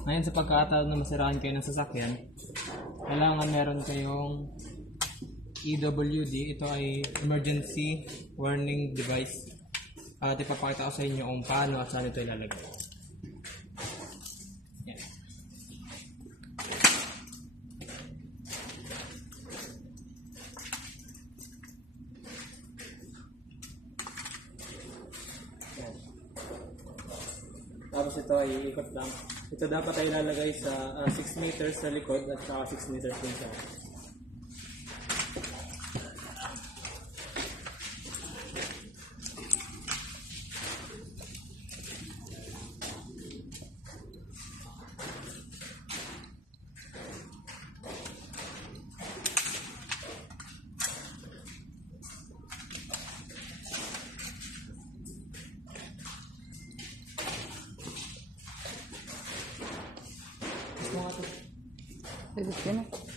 Ngayon sa pagkakataon na masiraan kayo ng sasakyan, kailangan meron kayong EWD. Ito ay Emergency Warning Device. At ipapakita ko sa inyo kung paano at saan ito ilalagay. Yan. Yan. Tapos ito ay iikot lang. Ito dapat ay ilalagay sa 6 meters sa likod at saka 6 meters din sa Pwede na.